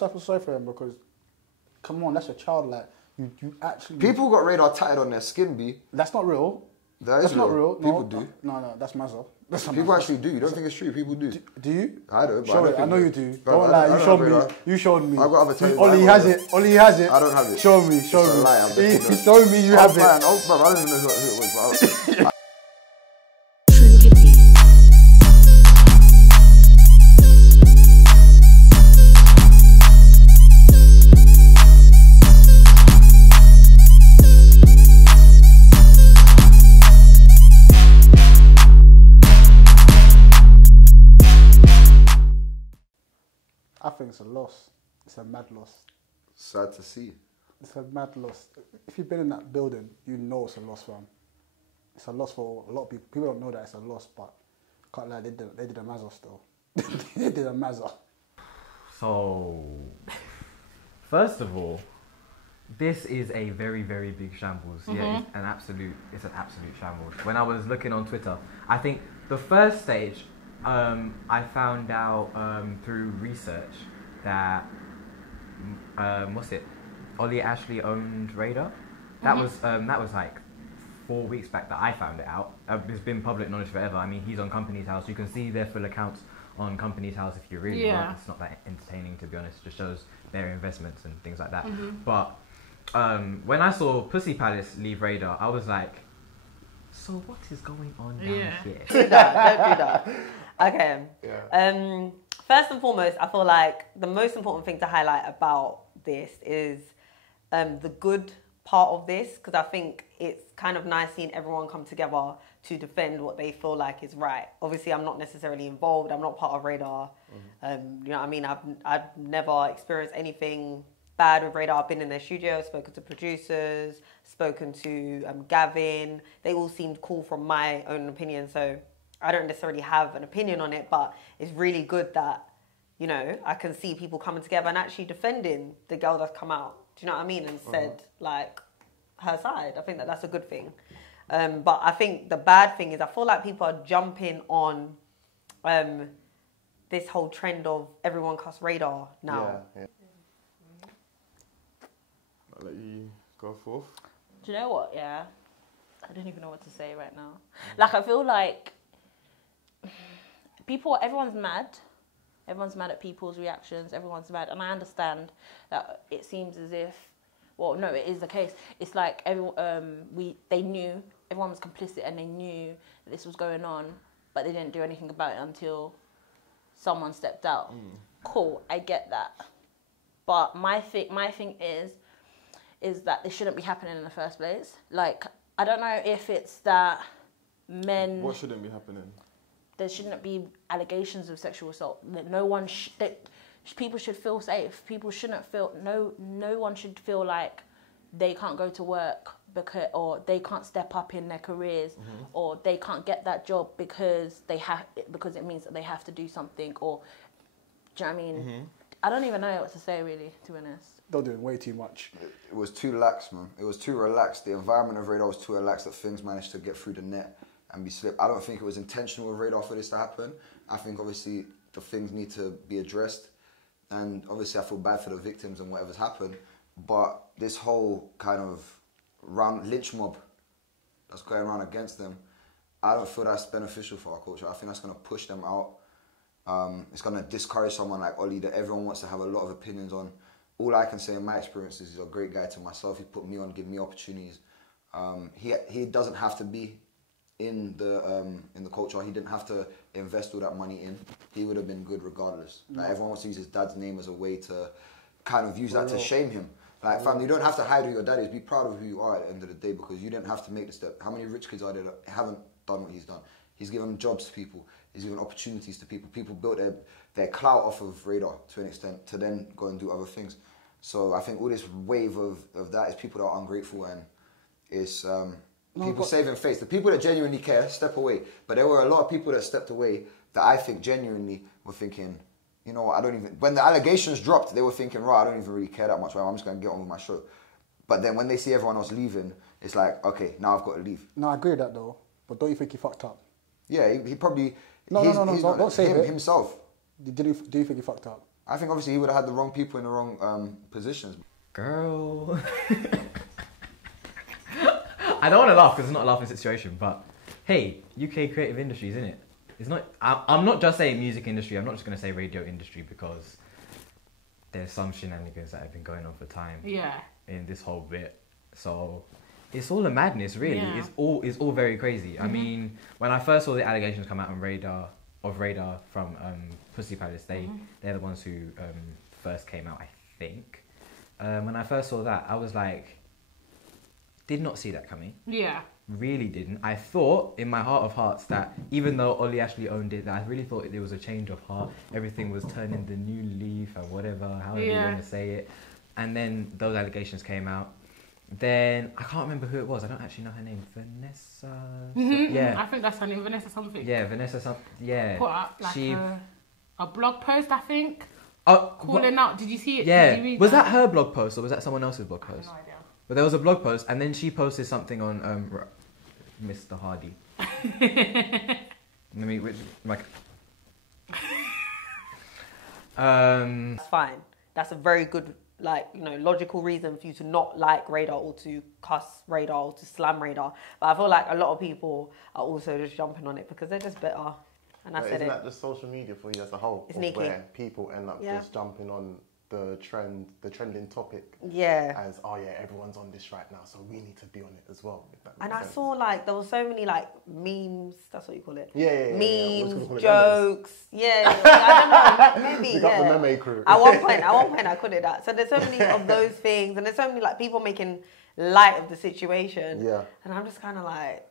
I feel sorry for him because, come on, that's a child. Like you actually. People got radar tatted on their skin, B. That's not real. That's not real. People do. No, that's Mazza. People actually do. You don't think it's true? People do. Do you? I don't. Show it. I know you do. Don't lie. You showed me. You showed me. I've got other tattoos. Ollie has it. Ollie has it. I don't have it. Show me. Show it's me. A lie. Show me you have it. Man. Oh, bro, I don't even know who it was. Bro. I think it's a loss. It's a mad loss. Sad to see. It's a mad loss. If you've been in that building, you know it's a loss, fam. It's a loss for a lot of people. People don't know that it's a loss, but can't lie, they did a Mazza still. They did a Mazza. So, first of all, this is a very, very big shambles. Mm-hmm. Yeah, it's an absolute shambles. When I was looking on Twitter, I think the first stage, I found out through research that Ollie Ashley owned Radar. That was like 4 weeks back that I found it out. It's been public knowledge forever. I mean, he's on Company's House. You can see their full accounts on Company's House if you really want. It's not that entertaining, to be honest. It just shows their investments and things like that. But when I saw Pussy Palace leave Radar, I was like, so what is going on down here? Don't do that. Okay. Yeah. First and foremost, I feel like the most important thing to highlight about this is the good part of this, because I think it's kind of nice seeing everyone come together to defend what they feel like is right. Obviously, I'm not necessarily involved. I'm not part of Radar. You know what I mean? I've never experienced anything bad with Radar. I've been in their studio, spoken to producers, spoken to Gavin. They all seemed cool from my own opinion, so I don't necessarily have an opinion on it, but it's really good that, you know, I can see people coming together and actually defending the girl that's come out. Do you know what I mean? And said, like, her side. I think that that's a good thing. But I think the bad thing is I feel like people are jumping on this whole trend of everyone cuss Radar now. Yeah. I'll let you go forth. Do you know what? Yeah. I don't even know what to say right now. Like, I feel like everyone's mad. Everyone's mad at people's reactions. Everyone's mad. And I understand that it seems as if, well, no, it is the case. It's like they knew, everyone was complicit and they knew that this was going on, but they didn't do anything about it until someone stepped out. Cool, I get that. But my thing is that this shouldn't be happening in the first place. Like, I don't know if it's that men... What shouldn't be happening? There shouldn't be allegations of sexual assault. That people should feel safe. People shouldn't feel... No one should feel like they can't go to work or they can't step up in their careers, or they can't get that job because it means that they have to do something, or... Do you know what I mean? I don't even know what to say, really, to be honest. They're doing way too much. It was too lax, man. It was too relaxed. The environment of Radar was too relaxed that things managed to get through the net and be slipped. I don't think it was intentional with Radar for this to happen. I think, obviously, the things need to be addressed. And, obviously, I feel bad for the victims and whatever's happened. But this whole kind of lynch mob that's going around against them, I don't feel that's beneficial for our culture. I think that's going to push them out. It's going to discourage someone like Ollie that everyone wants to have a lot of opinions on. All I can say in my experience is he's a great guy to myself. He put me on, give me opportunities. He doesn't have to be in the culture. He didn't have to invest all that money in. He would have been good regardless. Like, everyone wants to use his dad's name as a way to kind of use that to shame him. Like, fam, you don't have to hide who your dad is. Be proud of who you are at the end of the day, because you didn't have to make the step. How many rich kids are there that haven't done what he's done? He's given jobs to people. He's given opportunities to people. People built their clout off of Radar to an extent to then go and do other things. So I think all this wave of that is people that are ungrateful, and it's people saving face. The people that genuinely care step away. But there were a lot of people that stepped away that I think genuinely were thinking, you know what, when the allegations dropped, they were thinking, right, I don't even really care that much. Well, I'm just going to get on with my show. But then when they see everyone else leaving, it's like, okay, now I've got to leave. No, I agree with that though. But don't you think he fucked up? Yeah, he probably... No, don't say it. Himself. Do you think he fucked up? I think obviously he would have had the wrong people in the wrong positions. Girl. I don't want to laugh because it's not a laughing situation, but hey, UK creative industries, isn't it? It's not. I'm not just saying music industry. I'm not just gonna say radio industry because there's some shenanigans that have been going on for time. Yeah. In this whole bit, so it's all a madness, really. Yeah. It's all very crazy. I mean, when I first saw the allegations come out on Radar from Pussy Palace, they're the ones who first came out, I think. When I first saw that, I was like, did not see that coming. Yeah. Really didn't. I thought in my heart of hearts that even though Ollie actually owned it, that I really thought there was a change of heart. Everything was turning the new leaf and whatever, however you want to say it. And then those allegations came out. Then I can't remember who it was. I don't actually know her name. Vanessa. Yeah. I think that's her name, Vanessa something. Yeah, Vanessa something. Yeah. Put up like a blog post, I think. Oh, calling out. Did you see it? Yeah. Did you read was that her blog post or was that someone else's blog post? I have no idea. But there was a blog post, and then she posted something on Mr. Hardy. Let me like. That's fine. That's a very good, like, you know, logical reason for you to not like Radar or to cuss Radar or to slam Radar. But I feel like a lot of people are also just jumping on it because they're just bitter. And I said isn't it. that just social media for you as a whole? It's sneaky. Where people end up just jumping on the trending topic. Yeah. As, oh yeah, everyone's on this right now, so we need to be on it as well. If that makes And I sense. saw like there were so many like memes. That's what you call it. Yeah. Memes, jokes. Yeah. I don't know. Maybe. We got the meme crew. At one point, I called it that. So there's so many of those things, and there's so many like people making light of the situation. Yeah. And I'm just kind of like,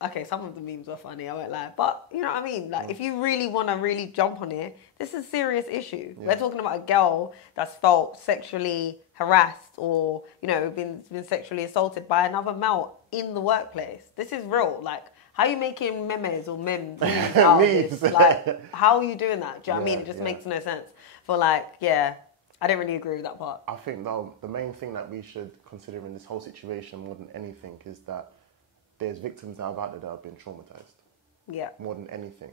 okay, some of the memes were funny, I won't lie. But, you know what I mean? Like, if you really want to really jump on it, this is a serious issue. Yeah. We're talking about a girl that's felt sexually harassed or, you know, been sexually assaulted by another male in the workplace. This is real. Like, how are you making memes or memes out of this? Like, how are you doing that? Do you know what I mean? It just makes no sense. For like, I didn't really agree with that part. I think, though, the main thing that we should consider in this whole situation more than anything is that there's victims that are out there that have been traumatized. Yeah. More than anything.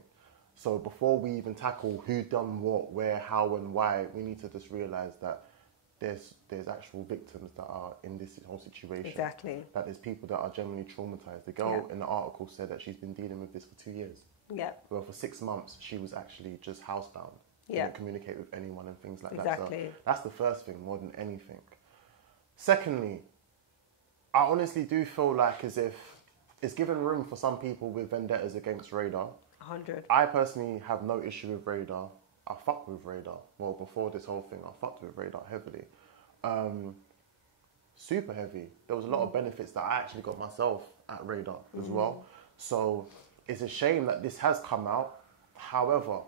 So before we even tackle who done what, where, how and why, we need to just realise that there's actual victims that are in this whole situation. Exactly. That there's people that are genuinely traumatized. The girl in the article said that she's been dealing with this for 2 years. Yeah. Well, for 6 months, she was actually just housebound. Yeah. Didn't communicate with anyone and things like Exactly. that. So that's the first thing, more than anything. Secondly, I honestly do feel like as if it's given room for some people with vendettas against Radar. 100. I personally have no issue with Radar. I fuck with Radar. Well, before this whole thing, I fucked with Radar heavily. Super heavy. There was a lot of benefits that I actually got myself at Radar as well. So it's a shame that this has come out. However,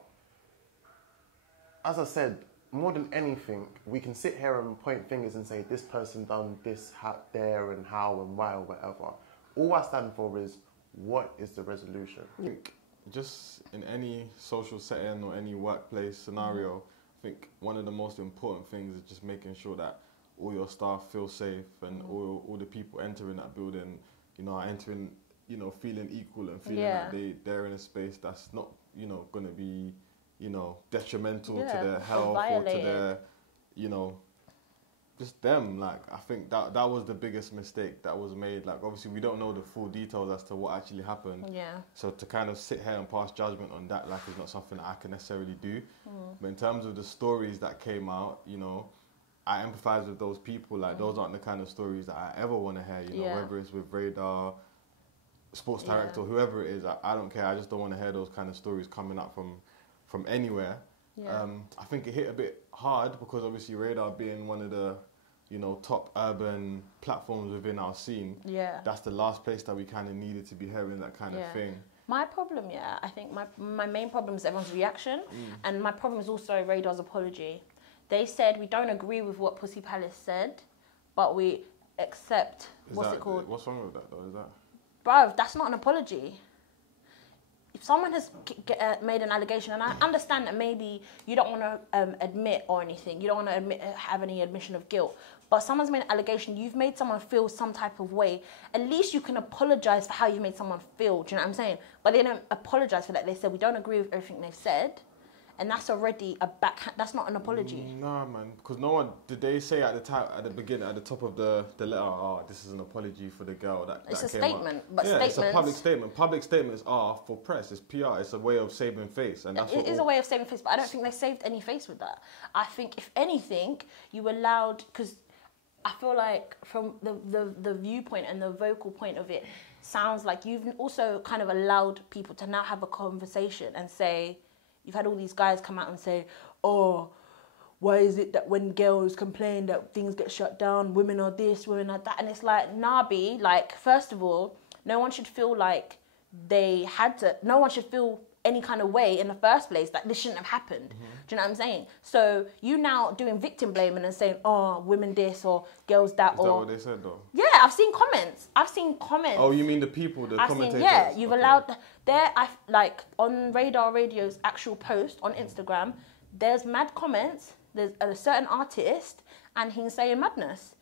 as I said, more than anything, we can sit here and point fingers and say this person done this, there and how and why or whatever. All I stand for is, what is the resolution? I think just in any social setting or any workplace scenario, I think one of the most important things is just making sure that all your staff feel safe and all the people entering that building, you know, are entering, you know, feeling equal and feeling that they're in a space that's not, you know, going to be, you know, detrimental to their health or to their, you know, just them. Like, I think that was the biggest mistake that was made. Like, obviously we don't know the full details as to what actually happened. Yeah. So to kind of sit here and pass judgment on that, like, is not something that I can necessarily do. But in terms of the stories that came out, you know, I empathise with those people. Like, those aren't the kind of stories that I ever want to hear, you know, whether it's with Radar, Sports Director, whoever it is, I don't care. I just don't want to hear those kind of stories coming up from anywhere. I think it hit a bit hard because obviously Radar being one of the, you know, top urban platforms within our scene, that's the last place that we kind of needed to be hearing that kind of thing. My problem, I think my main problem is everyone's reaction, and my problem is also Radar's apology. They said, we don't agree with what Pussy Palace said, but we accept, what's it called? What's wrong with that though, is that? Bruv, that's not an apology. If someone has made an allegation, and I understand that maybe you don't want to admit or anything, you don't want to have any admission of guilt, but someone's made an allegation, you've made someone feel some type of way, at least you can apologise for how you made someone feel, do you know what I'm saying? But they don't apologise for that. They said, we don't agree with everything they've said, and that's already a backhand. That's not an apology. Nah, man, because no one did they say at the beginning, at the top of the letter, oh, this is an apology for the girl that It's that a came statement, out. but yeah, it's a public statements- statement. Public statements are for press. It's PR. It's a way of saving face, and that's It what is a way of saving face, but I don't think they saved any face with that. I think, if anything, you allowed, because I feel like from the viewpoint and the vocal point of it, sounds like you've also kind of allowed people to now have a conversation and say, you've had all these guys come out and say, oh, why is it that when girls complain that things get shut down, women are this, women are that? And it's like, nah, B, like, first of all, no one should feel like no one should feel any kind of way in the first place that this shouldn't have happened. Mm-hmm. Do you know what I'm saying? So you now doing victim blaming and saying, oh, women this or girls that. Is or that what they said though? yeah, I've seen comments. Oh, you mean the people, the I've commentators? seen, yeah, you've Okay. allowed there. I like on Radar Radio's actual post on Instagram. There's mad comments. There's a certain artist, and he's saying madness,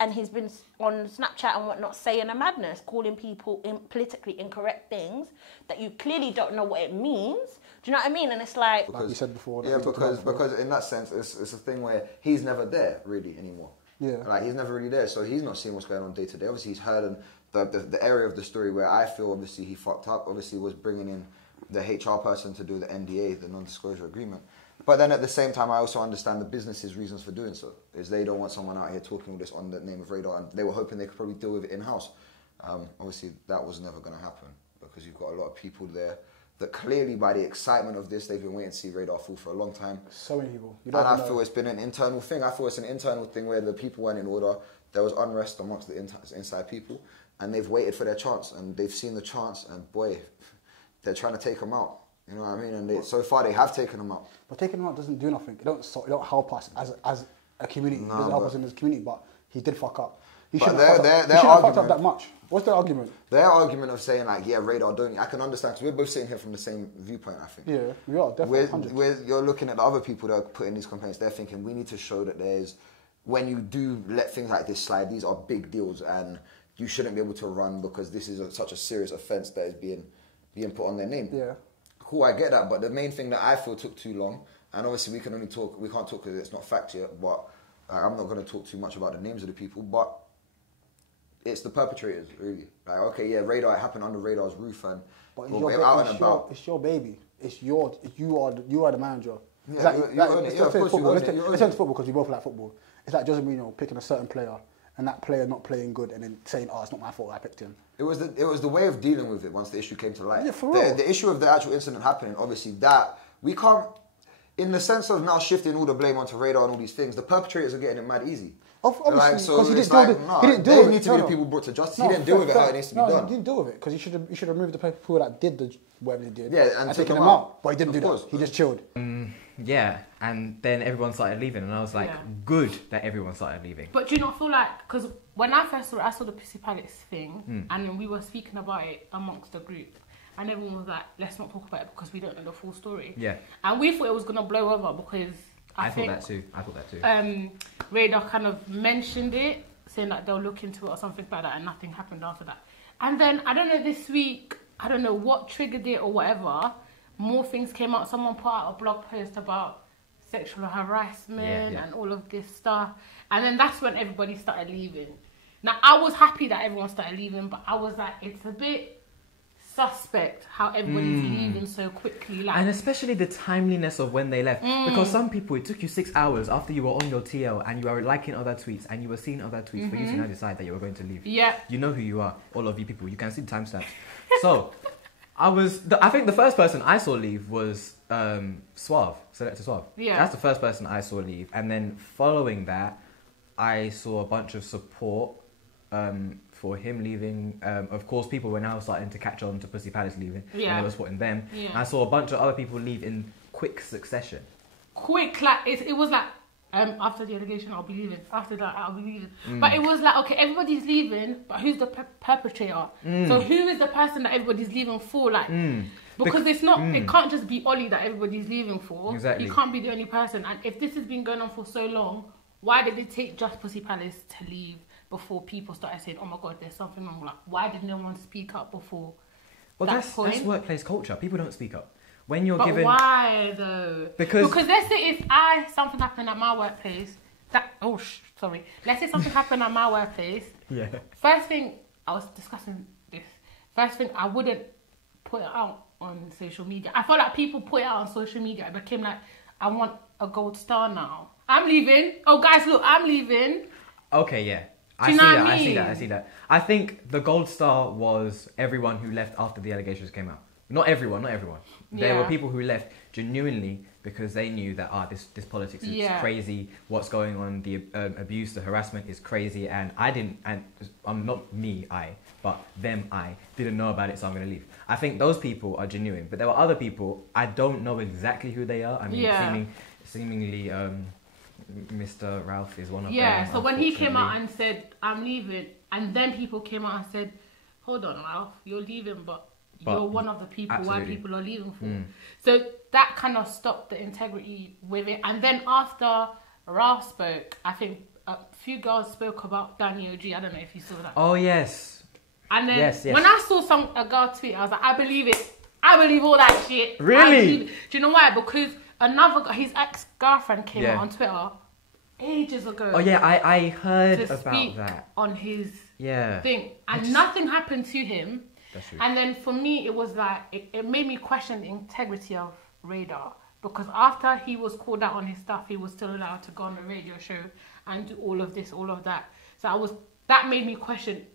and he's been on Snapchat and whatnot saying a madness, calling people politically incorrect things that you clearly don't know what it means. Do you know what I mean? And it's like you said before. Yeah, because in that sense, it's a thing where he's never there really anymore. Yeah. Like, he's never really there, so he's not seeing what's going on day to day. Obviously, he's heard the area of the story where I feel obviously he fucked up. Obviously, was bringing in the HR person to do the NDA, the non-disclosure agreement. But then at the same time, I also understand the business's reasons for doing so. Is they don't want someone out here talking all this on the name of Radar, and they were hoping they could probably deal with it in-house. Obviously, that was never going to happen because you've got a lot of people there that clearly, by the excitement of this, they've been waiting to see Radar fall for a long time. So many people. And I feel it's been an internal thing. I feel it's an internal thing where the people weren't in order. There was unrest amongst the inside people, and they've waited for their chance, and they've seen the chance, and boy, they're trying to take them out. You know what I mean? And so far, they have taken them out. But taking him out doesn't do nothing. It don't help us as a community. No, it doesn't help us in this community, but he did fuck up. He But shouldn't have their fucked up argument- that much. What's their argument? Their argument of saying like, yeah, Radar don't. I can understand because we're both sitting here from the same viewpoint. I think. Yeah, we are definitely. 100. You're looking at the other people that are putting these complaints. They're thinking we need to show that when you do let things like this slide, these are big deals, and you shouldn't be able to run because this is such a serious offence that is being put on their name. Yeah. Cool, I get that, but the main thing that I feel took too long, and obviously we can't talk because it's not fact yet, but I'm not going to talk too much about the names of the people, but it's the perpetrators, really. Like, okay, yeah, Radar, it happened under Radar's roof, and But we're out and about. it's your baby. You are the manager. Yeah, Let's of course you own it, you own Let's turn it. to football because we both like football. It's like Jose Mourinho picking a certain player and that player not playing good and then saying, "Oh, it's not my fault. I picked him." It was the way of dealing with it once the issue came to light. Yeah, for real. The issue of the actual incident happening, obviously, that we can't, in the sense of now shifting all the blame onto Radar and all these things, the perpetrators are getting it mad easy. Obviously, Like, so because he it's didn't like, deal nah, with it. He didn't deal they with need it. to be the people brought to justice. He didn't deal fair, with it fair. how it needs to be No, done. he didn't deal with it because he should have removed the people that did the whatever they did. Yeah, and took taken them them out. out. But he didn't Of do course. that. He just chilled. Yeah, and then everyone started leaving, and I was like, Yeah. good that everyone started leaving. But do you not feel like, because when I first saw it, I saw the Pussy Palace thing, and then we were speaking about it amongst the group, and everyone was like, let's not talk about it because we don't know the full story. Yeah. And we thought it was going to blow over because I thought think that too. Radar kind of mentioned it, saying that they'll look into it or something like that, and nothing happened after that. And then, I don't know, this week, I don't know what triggered it or whatever, more things came out. Someone put out a blog post about sexual harassment Yeah. and all of this stuff. And then that's when everybody started leaving. Now, I was happy that everyone started leaving, but I was like, it's a bit suspect how everybody's leaving so quickly. Like, And especially the timeliness of when they left. Because some people, it took you 6 hours after you were on your TL and you were liking other tweets and you were seeing other tweets for you to now decide that you were going to leave. yeah. You know who you are, all of you people. You can see the timestamps. So, I think the first person I saw leave was Suave, Selector Suave. Yeah. That's the first person I saw leave. And then following that, I saw a bunch of support for him leaving. Of course, people were now starting to catch on to Pussy Palace leaving. Yeah. And they were supporting them. Yeah. And I saw a bunch of other people leave in quick succession. Quick, like, it was like, after the allegation, I'll be leaving. After that, I'll be leaving. But it was like, okay, everybody's leaving, but who's the perpetrator? So who is the person that everybody's leaving for? Like, because it's not, it can't just be Ollie that everybody's leaving for. Exactly. He can't be the only person. And if this has been going on for so long, why did it take just Pussy Palace to leave before people started saying, oh my God, there's something wrong? Like, why did no one speak up before Well, that that's point? workplace culture. People don't speak up. when you're But given... why though? Because let's say if something happened at my workplace, let's say something happened at my workplace. Yeah. First thing, I was discussing this. First thing, I wouldn't put it out on social media. I felt like people put it out on social media. It became like, I want a gold star now. I'm leaving. Oh, guys, look, I'm leaving. Okay, yeah. Do you know what I I see mean? that. I see that. I think the gold star was everyone who left after the allegations came out. Not everyone. There were Yeah. people who left genuinely because they knew that this politics is crazy. What's going on, the abuse, the harassment is crazy, and I'm not me, but them, I didn't know about it, so I'm going to leave. I think those people are genuine, but there were other people, I don't know exactly who they are. I mean, seemingly, Mr. Ralph is one of them. Yeah, so when he came out unfortunately. and said, I'm leaving, and then people came out and said, hold on, Ralph, you're leaving, but you're one of the people absolutely. why people are leaving for. So that kind of stopped the integrity with it. And then after Ralph spoke, I think a few girls spoke about Danny OG. I don't know if you saw that. Oh, yes. And then Yes. when I saw a girl tweet, I was like, I believe it. I believe all that shit. Really? I believe it. Do you know why? Because his ex-girlfriend came out on Twitter ages ago. Oh, yeah, I heard to about speak that. on his Yeah. thing. And nothing happened to him. That's true. And then for me, it was like, it made me question the integrity of Radar. Because after he was called out on his stuff, he was still allowed to go on the radio show and do all of this, all of that. So that made me question,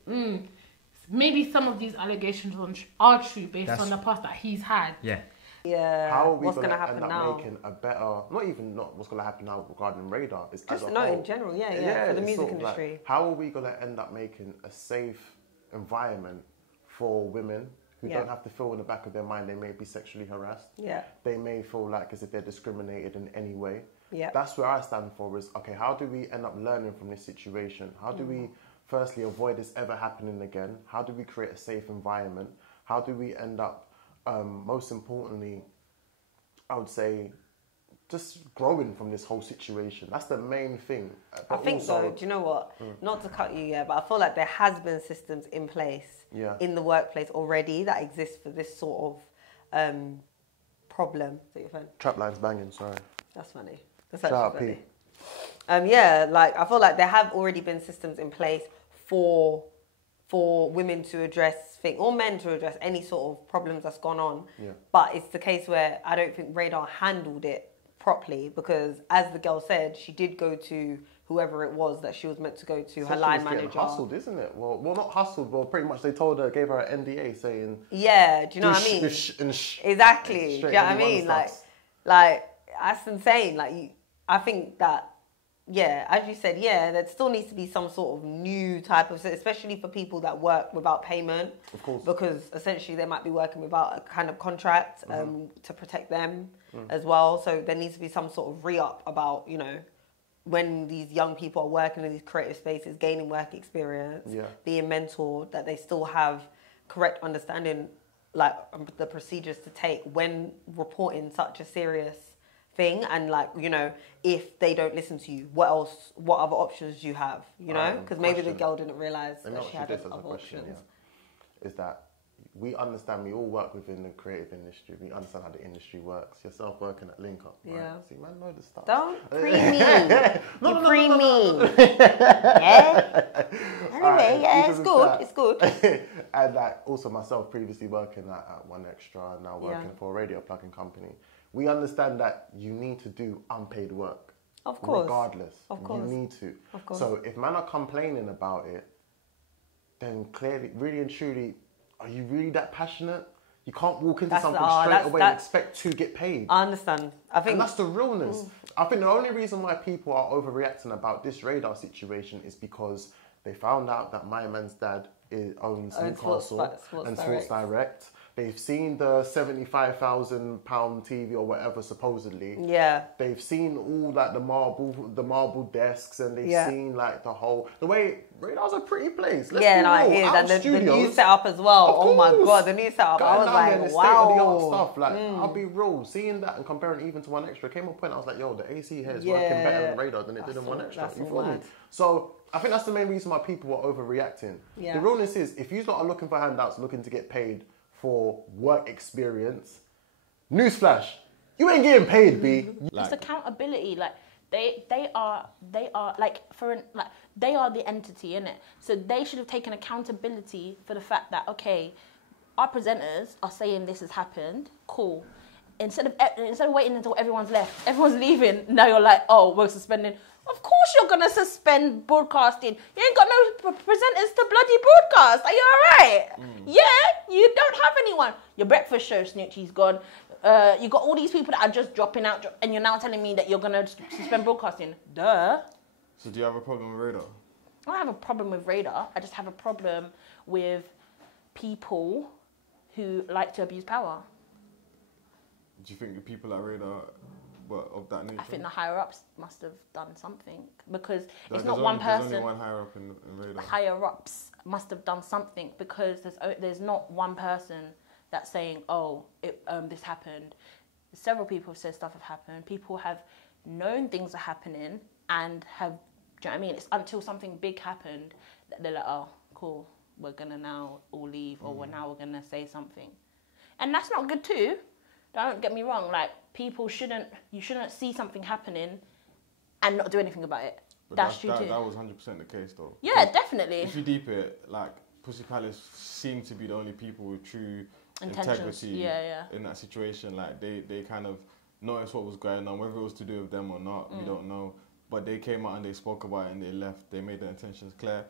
maybe some of these allegations are true based on the past that he's had. Yeah. Yeah. How are we What's going gonna to happen end up now? making a better, not what's going to happen now regarding Radar, it's as Just a no, whole. in general, for the it's music sort of like, industry. how are we going to end up making a safe environment for women who don't have to feel in the back of their mind they may be sexually harassed? Yeah. They may feel like as if they're discriminated in any way. Yeah. That's where I stand for is, okay, how do we end up learning from this situation? How do we firstly avoid this ever happening again? How do we create a safe environment? How do we end up, most importantly, I would say, just growing from this whole situation? That's the main thing. I think so. Do you know what? Not to cut you, but I feel like there has been systems in place in the workplace already that exist for this sort of problem. Is that your phone? Trap lines banging, sorry. That's funny. That's Shout out, actually Pete. funny. Like I feel like there have already been systems in place for women to address things, or men to address any sort of problems that's gone on. Yeah. But it's the case where I don't think Radar handled it properly, because as the girl said, she did go to whoever it was that she was meant to go to, her line manager. Hustled, isn't it? Well, not hustled, but pretty much they gave her an NDA saying. Yeah, do you know what I mean? Exactly. Do you know what I mean? Like that's insane. I think that, as you said, there still needs to be some sort of new type of, especially for people that work without payment. Of course. Because essentially they might be working without a kind of contract to protect them as well. So there needs to be some sort of re-up about, when these young people are working in these creative spaces, gaining work experience, being mentored, that they still have correct understanding, the procedures to take when reporting such a serious thing, and if they don't listen to you, what other options do you have, because maybe the girl didn't realise that she had other options. Is that we understand, we all work within the creative industry, we understand how the industry works. Yourself working at Link Up, right? See, man, know the stuff. Don't pre-me. You pre-me. Yeah? Anyway, it's good. And also myself previously working at One Extra, and now working for a radio plugging company. We understand that you need to do unpaid work. Of course. Regardless. Of course. You need to. Of course. So if men are complaining about it, then clearly, really and truly, are you really that passionate? You can't walk into something straight away and expect to get paid. I understand. And that's the realness. I think the only reason why people are overreacting about this Radar situation is because they found out that my man's dad owns Newcastle and Sports Direct. They've seen the £75,000 TV or whatever supposedly. Yeah. They've seen all the marble desks, and they've seen the way Radar's a pretty place. Let's be real. And the new setup as well. Oh my god, the new setup. I was like, wow. Stuff. I'll be real. Seeing that and comparing even to One Extra, came a point I was like, yo, the AC here is working better in Radar than it did in One Extra. You feel me? So I think that's the main reason why people are overreacting. The realness is, if you're not looking for handouts, looking to get paid for work experience, Newsflash, you ain't getting paid, B. It's accountability. Like they are like they are the entity, innit? So they should have taken accountability for the fact that, okay, our presenters are saying this has happened. Cool. Instead of waiting until everyone's left, everyone's leaving. Now you're like, oh, we're suspending. Of course you're gonna suspend broadcasting. You ain't got no presenters to bloody broadcast. Are you alright? Yeah, you don't have anyone. Your breakfast show, Snoochie's gone. You got all these people that are just dropping out, and you're now telling me that you're gonna suspend broadcasting. Duh. So do you have a problem with Radar? I don't have a problem with Radar. I just have a problem with people who like to abuse power. Do you think the people at Radar were of that nature? I think the higher ups must have done something, because There's it's not one person. There's only one higher up in Radar. The higher ups must have done something, because there's not one person that's saying, oh, this happened. Several people have said stuff have happened. People have known things are happening and have, do you know what I mean? It's until something big happened that they're like, oh, cool, we're gonna now all leave, or we're gonna say something. And that's not good too. Don't get me wrong, like, you shouldn't see something happening and not do anything about it. But that's true too. That was 100% the case though. Yeah, definitely. If you deep it, like, Pussy Palace seem to be the only people with true integrity in that situation. Like, they kind of noticed what was going on, whether it was to do with them or not, we don't know. But they came out and they spoke about it and they left. They made their intentions clear.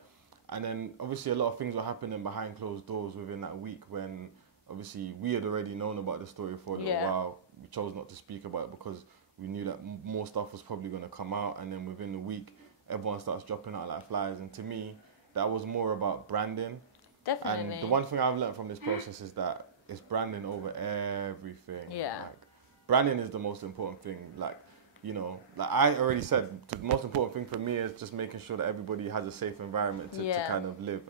And then, obviously, a lot of things were happening behind closed doors within that week when... Obviously, we had already known about the story for a little while. We chose not to speak about it because we knew that more stuff was probably going to come out. And then within the week, everyone starts dropping out like flies. And to me, that was more about branding. Definitely. And the one thing I've learned from this process is that it's branding over everything. Yeah. Like, branding is the most important thing. Like, you know, like I already said, the most important thing for me is just making sure that everybody has a safe environment to kind of live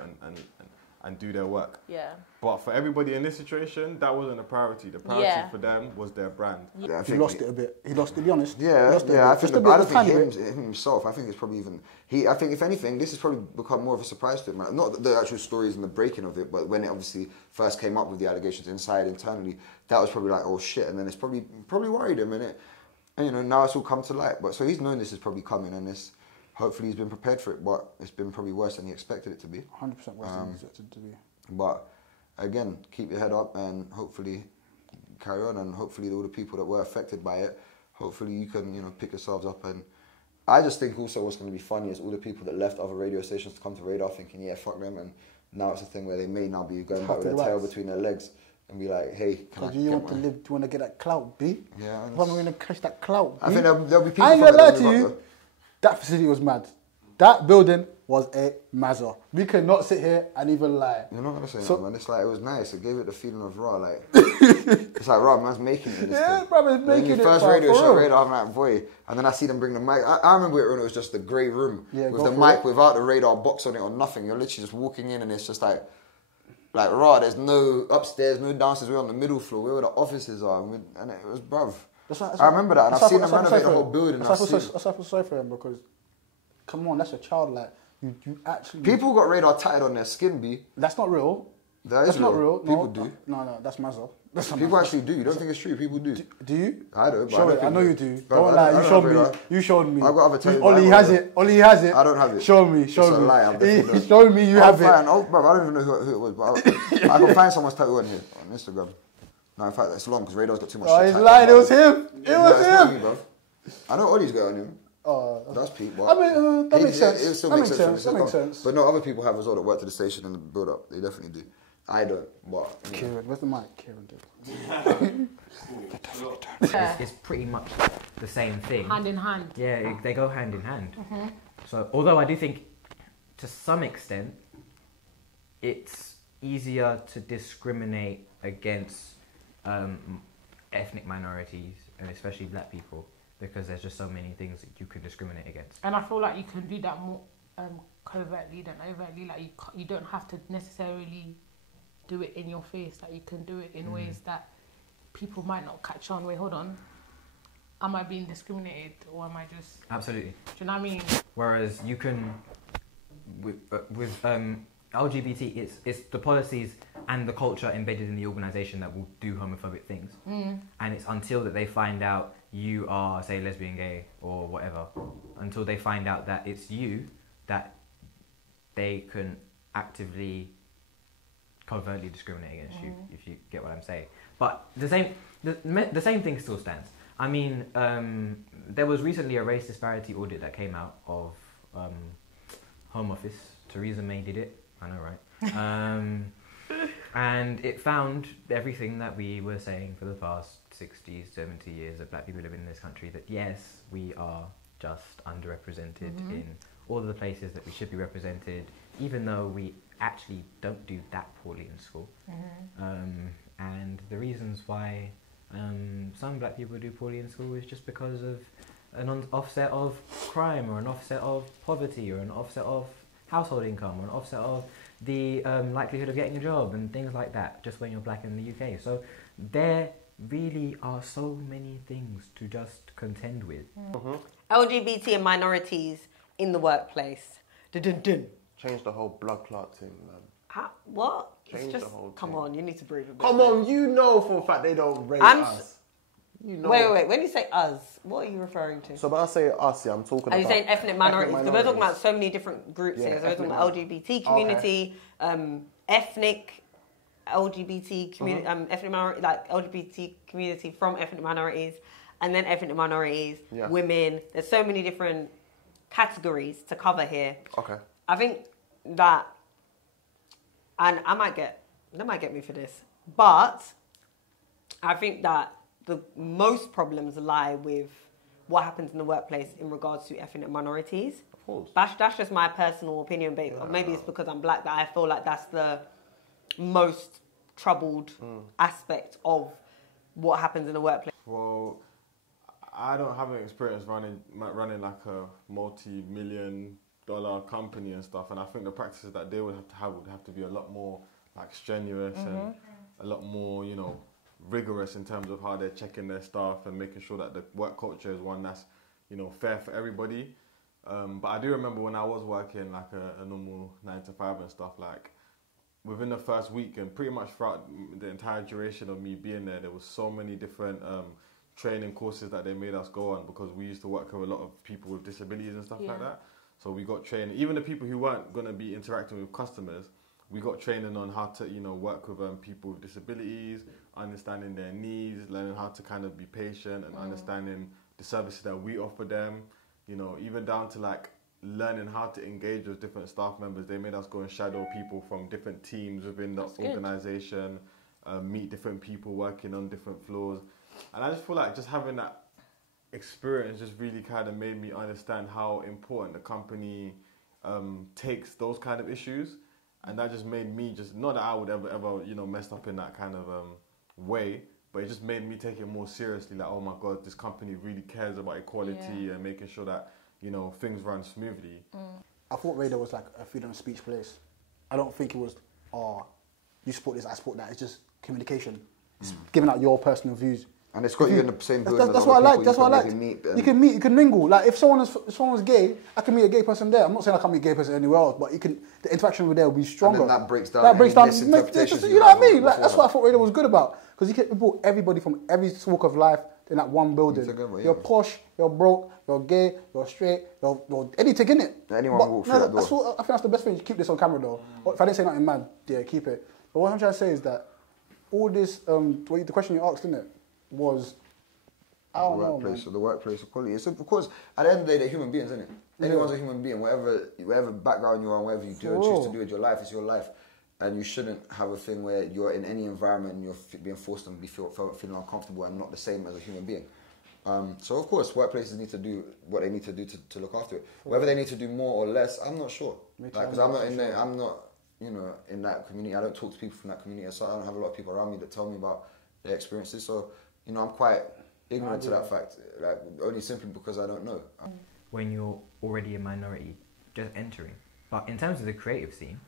and do their work. Yeah. But for everybody in this situation, that wasn't a priority. The priority for them was their brand. Yeah, he lost it a bit. He lost, to be honest. Yeah, I think I don't think himself. I think it's probably even I think if anything, this has probably become more of a surprise to him. Like, not the actual stories and the breaking of it, but when it obviously first came up with the allegations internally, that was probably like, oh shit, and then it's probably worried him, and you know, now it's all come to light. But so he's known this is probably coming, and this. Hopefully he's been prepared for it, but it's been probably worse than he expected it to be. 100% worse than he expected it to be. But again, keep your head up and hopefully carry on, and hopefully all the people that were affected by it, hopefully you can, you know, pick yourselves up. And I just think also what's going to be funny is all the people that left other radio stations to come to Radar thinking, yeah, fuck them, and now it's a thing where they may now be going back with their tail between their legs and be like, hey, do you want to get that clout, B? Yeah. I'm going to catch that clout, B? I think there'll be people. I ain't gonna lie to you. That facility was mad. That building was a mazza. We cannot sit here and even lie. You're not gonna say that, man. It's like, it was nice. It gave it the feeling of raw. Like it's like raw, man's making it. Yeah, bro, it's making it. First radio show, Radar, I'm like, boy. And then I see them bring the mic. I remember it when it was just the grey room with the mic without the Radar box on it or nothing. You're literally just walking in and it's just like raw. There's no upstairs, no downstairs. We're on the middle floor. Where the offices are, and it was bruv. I remember that, and I've seen them renovate the whole building. I feel sorry for him because, come on, that's your child. Like, you actually... People got Radar tatted on their skin, B. That's not real. That's not real. People do. No, that's mazza. People actually do. You don't think it's true? People do. Do you? I don't. Show it. I know you do. Don't lie. You showed me. I've got other tattoos. Ollie has it. I don't have it. Show me. It's a lie. Show me you have it. Bro, I don't even know who it was, but I can find someone's tattoo on here on Instagram. No, in fact, it's long because Radar's got too much shit. Oh, he's lying. It was him. It was him. Not me, bro. I know Ollie's got on him. That's Pete. But I mean, that makes sense. It still makes sense. That makes sense. But no, other people have as well that work to the station and the build up. They definitely do. I don't. But Kieran, where's the mic? Kieran did. It's pretty much the same thing. Hand in hand. Yeah, they go hand in hand. Mm-hmm. So, although I do think, to some extent, it's easier to discriminate against ethnic minorities and especially black people because there's just so many things that you can discriminate against. And I feel like you can do that more covertly than overtly. Like you don't have to necessarily do it in your face. Like you can do it in ways that people might not catch on. Wait, hold on. Am I being discriminated or am I just... Absolutely. Do you know what I mean? Whereas you can, with LGBT, it's the policies and the culture embedded in the organisation that will do homophobic things. And it's until that they find out you are, say, lesbian, gay, or whatever, until they find out that it's you, that they can actively, covertly discriminate against you, if you get what I'm saying. But the same thing still stands. I mean, there was recently a race disparity audit that came out of Home Office. Theresa May did it. I know, right? And it found everything that we were saying for the past 60, 70 years that black people live in this country, that yes, we are just underrepresented in all of the places that we should be represented, even though we actually don't do that poorly in school. And the reasons why some black people do poorly in school is just because of an offset of crime, or an offset of poverty, or an offset of household income, or an offset of the likelihood of getting a job and things like that, just when you're black in the UK. So there really are so many things to just contend with. LGBT and minorities in the workplace. Dun-dun-dun. Change the whole blood clot thing, man. What? Change the whole Come thing. on, you need to breathe a bit. Come on, you know for a fact they don't rate us. You know. Wait. When you say us, what are you referring to? So when I say us, yeah, I'm talking about... Are you saying ethnic minorities? Because we're talking about so many different groups here. So we're talking about LGBT community, ethnic LGBT community, ethnic minority, like LGBT community from ethnic minorities, and then ethnic minorities, women. There's so many different categories to cover here. Okay. I think that, and they might get me for this, but I think that the most problems lie with what happens in the workplace in regards to ethnic minorities. Of course. That's just my personal opinion, babe. Or maybe it's because I'm black that I feel like that's the most troubled aspect of what happens in the workplace. Well, I don't have an experience running like a multi-million-dollar company and stuff, and I think the practices that they would have to be a lot more like strenuous and a lot more, you know, rigorous in terms of how they're checking their staff and making sure that the work culture is one that's, you know, fair for everybody. But I do remember when I was working like a normal 9 to 5 and stuff, like within the first week and pretty much throughout the entire duration of me being there, there was so many different training courses that they made us go on, because we used to work with a lot of people with disabilities and stuff like that. So we got training, even the people who weren't going to be interacting with customers, we got training on how to, you know, work with people with disabilities, understanding their needs, learning how to kind of be patient and understanding the services that we offer them, you know, even down to like learning how to engage with different staff members. They made us go and shadow people from different teams within the organisation, meet different people working on different floors. And I just feel like just having that experience just really kind of made me understand how important the company takes those kind of issues. And that just made me just, not that I would ever, you know, messed up in that kind of way, but it just made me take it more seriously. Like, oh my God, this company really cares about equality and making sure that, you know, things run smoothly. I thought Radar was like a freedom of speech place. I don't think it was, you support this, I support that. It's just communication. It's giving out your personal views. And it's got you in the same building. That's what I like. That's what I like. You can meet, you can mingle. Like if someone's gay, I can meet a gay person there. I'm not saying I can't meet a gay person anywhere else, but the interaction with there will be stronger. And then that breaks down. You know what I mean? Like that's what I thought Radio was good about, because you brought everybody from every walk of life in that one building. You're posh, you're broke, you're gay, you're straight, you're anything in it. Anyone will walk through that door. I think that's the best thing. You keep this on camera though. If I didn't say nothing mad, keep it. But what I'm trying to say is that all this, the question you asked, didn't it, was. The workplace equality. It's of course, at the end of the day, they're human beings, isn't it? Anyone's a human being. Whatever background you're on, whatever you do and choose to do with your life, it's your life. And you shouldn't have a thing where you're in any environment and you're being forced to be feeling uncomfortable and not the same as a human being. So of course, workplaces need to do what they need to do to look after it. Whether they need to do more or less, I'm not sure. Because I'm not in there. I'm not, you know, in that community. I don't talk to people from that community, so I don't have a lot of people around me that tell me about their experiences. So, you know, I'm quite ignorant to that fact, like only simply because I don't know. When you're already a minority, just entering. But in terms of the creative scene,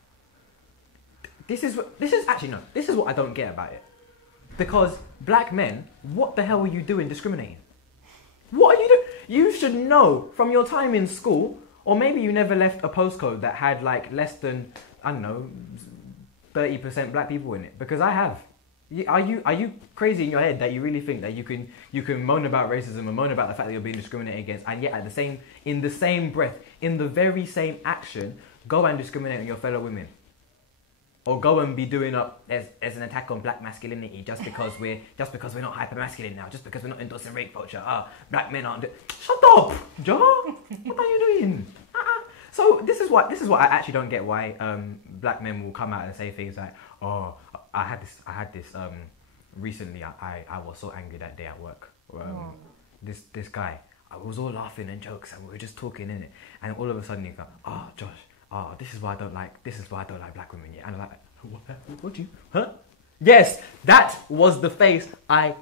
this is what I don't get about it. Because black men, what the hell are you doing discriminating? What are you doing? You should know from your time in school, or maybe you never left a postcode that had like less than I don't know, 30% black people in it, because I have. Are you crazy in your head that you really think that you can moan about racism and moan about the fact that you're being discriminated against, and yet in the same breath, in the very same action, go and discriminate on your fellow women, or go and be doing up as an attack on black masculinity just because we're not hyper masculine now, just because we're not endorsing rape culture. Black men aren't. Shut up, Joe. What are you doing? So this is what I actually don't get, why black men will come out and say things like, oh, I had this recently. I was so angry that day at work. This guy, I was all laughing and jokes and we were just talking in it, and all of a sudden he go, oh Josh, this is why I don't like black women yet. And I'm like, what do you? Huh? Yes, that was the face that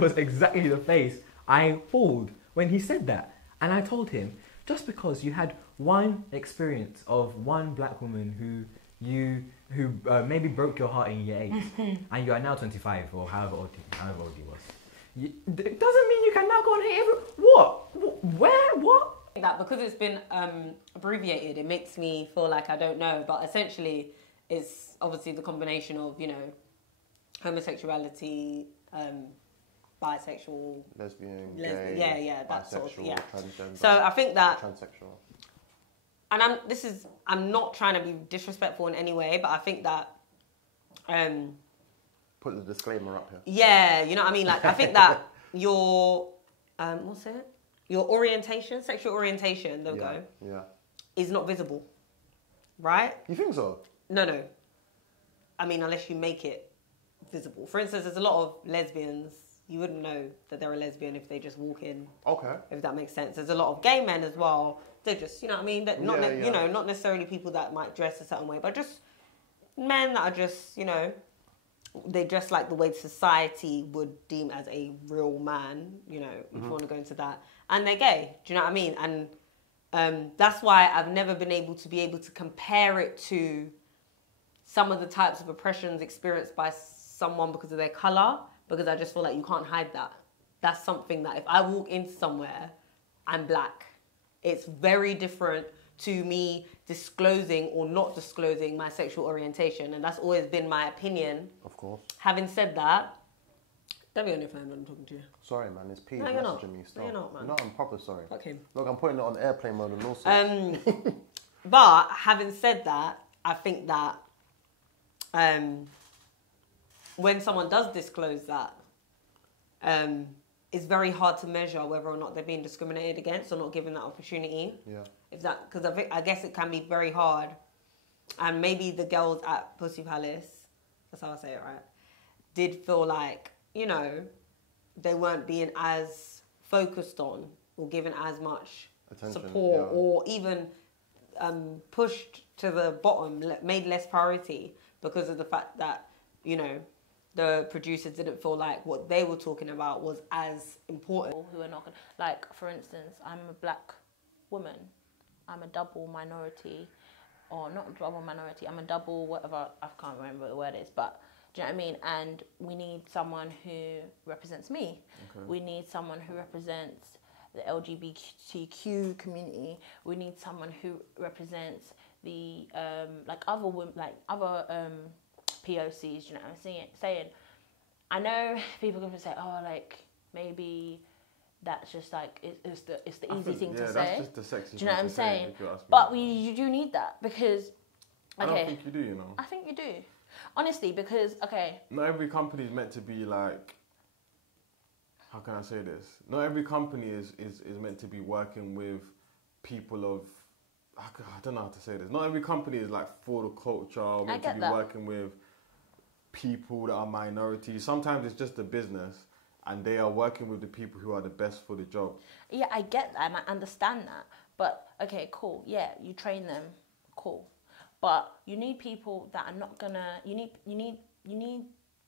was exactly the face I pulled when he said that. And I told him, just because you had one experience of one black woman who maybe broke your heart in year 8, and you are now 25 or however old he was, it doesn't mean you can now go and hate what? That because it's been abbreviated, it makes me feel like I don't know. But essentially, it's obviously the combination of, you know, homosexuality, bisexual, lesbian, gay, that sort of, transgender. So I think that transsexual. And I'm not trying to be disrespectful in any way, but I think that put the disclaimer up here. Yeah, you know what I mean? Like, I think that your your orientation, sexual orientation, is not visible, right? You think so? No. I mean, unless you make it visible. For instance, there's a lot of lesbians. You wouldn't know that they're a lesbian if they just walk in. Okay. If that makes sense. There's a lot of gay men as well. They're just, you know what I mean? You know, not necessarily people that might dress a certain way, but just men that are just, you know, they dress like the way society would deem as a real man, you know, if you want to go into that. And they're gay. Do you know what I mean? And that's why I've never been able to compare it to some of the types of oppressions experienced by someone because of their colour, because I just feel like you can't hide that. That's something that if I walk into somewhere, I'm black. It's very different to me disclosing or not disclosing my sexual orientation, and that's always been my opinion. Of course. Having said that, don't be on your phone when I'm talking to you. Sorry, man. It's P messaging me still. No, you're not, man. No, I'm proper sorry. Fuck him. Look, I'm putting it on airplane mode and all sorts. But having said that, I think that when someone does disclose that, it's very hard to measure whether or not they're being discriminated against or not given that opportunity. Yeah. Because I guess it can be very hard, and maybe the girls at Pussy Palace, that's how I say it, right, did feel like, you know, they weren't being as focused on or given as much support, or even pushed to the bottom, made less priority because of the fact that, you know, the producers didn't feel like what they were talking about was as important. Who are not gonna, like, for instance, I'm a black woman. I'm a double minority, or not double minority, I'm a double whatever, I can't remember what the word is, but do you know what I mean? And we need someone who represents me. Okay. We need someone who represents the LGBTQ community. We need someone who represents the other women, like other POCs. You know what I'm saying? I know people are gonna say, oh, like maybe that's just like it's the easy thing to say. That's just the sexy. Do you know what I'm saying? But you do need that because. I don't think you do. You know. I think you do. Honestly, because not every company is meant to be like. How can I say this? Not every company is meant to be working with people of. I don't know how to say this. Not every company is like for the culture. Or meant to be working with people that are minorities. Sometimes it's just a business, and they are working with the people who are the best for the job. Yeah, I get that, and I understand that. But okay, cool. Yeah, you train them, cool. But you need people that are not gonna. You need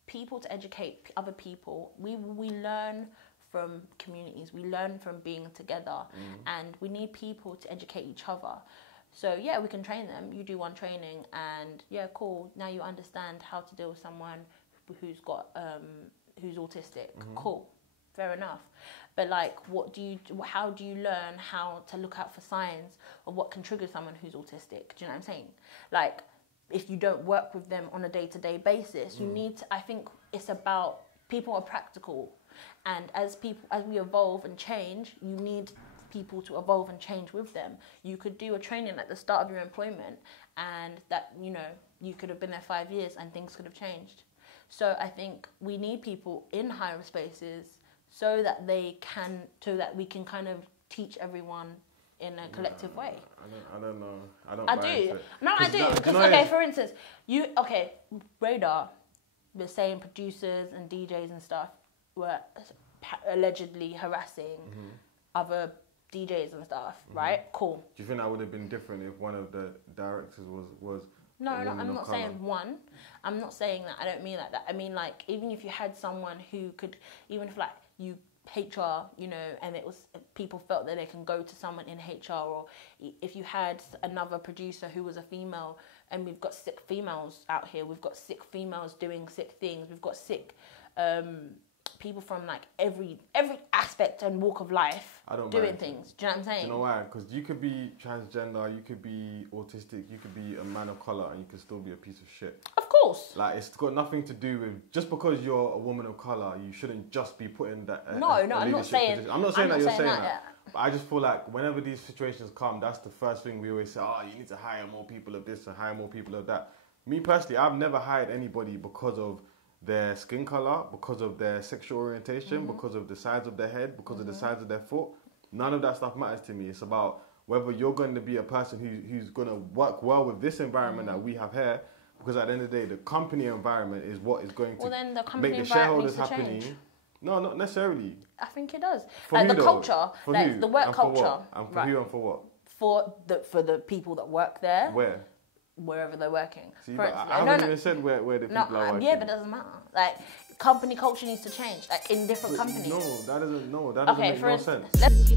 people to educate other people. We learn from communities. We learn from being together, and we need people to educate each other. So yeah, we can train them. You do one training, and yeah, cool. Now you understand how to deal with someone who's got who's autistic. Cool, fair enough. But like, how do you learn how to look out for signs of what can trigger someone who's autistic? Do you know what I'm saying? Like, if you don't work with them on a day-to-day basis, you need to, I think it's about, people are practical. And as we evolve and change, you need people to evolve and change with them. You could do a training at the start of your employment, and that, you know, you could have been there 5 years and things could have changed. So I think we need people in higher spaces so that we can kind of teach everyone in a collective way. I don't know. I do. No, I do. Because, okay, for instance, Radar, we're saying producers and DJs and stuff were allegedly harassing other DJs and stuff, right? Cool. Do you think that would have been different if one of the directors was No, I'm not saying one. I'm not saying that. I don't mean like that. I mean, like, even if you had someone who could, even if like you HR, you know, and it was, people felt that they can go to someone in HR, or if you had another producer who was a female, and we've got sick females out here, we've got sick females doing sick things, we've got sick people from like every aspect and walk of life doing things. Do you know what I'm saying? Do you know why? Because you could be transgender, you could be autistic, you could be a man of colour, and you could still be a piece of shit. Of course. Like, it's got nothing to do with, just because you're a woman of colour, you shouldn't just be put in that. I'm not saying. I'm not saying that you're saying that. But I just feel like whenever these situations come, that's the first thing we always say. Oh, you need to hire more people of this and hire more people of that. Me personally, I've never hired anybody because of their skin color, because of their sexual orientation, because of the size of their head, because of the size of their foot. None of that stuff matters to me. It's about whether you're going to be a person who's going to work well with this environment that we have here, because at the end of the day, the company environment is what is going to then the company make the environment shareholders needs to happy. change. No, not necessarily. I think it does. For Like who the though? culture, For like who? the work And for culture. what? And for who and for what? For the people that work there. Where? Wherever they're working. See, For instance, I haven't even said where the people are working. Yeah, but it doesn't matter. Like, company culture needs to change. Like, in different companies. No, that doesn't make no sense. Let's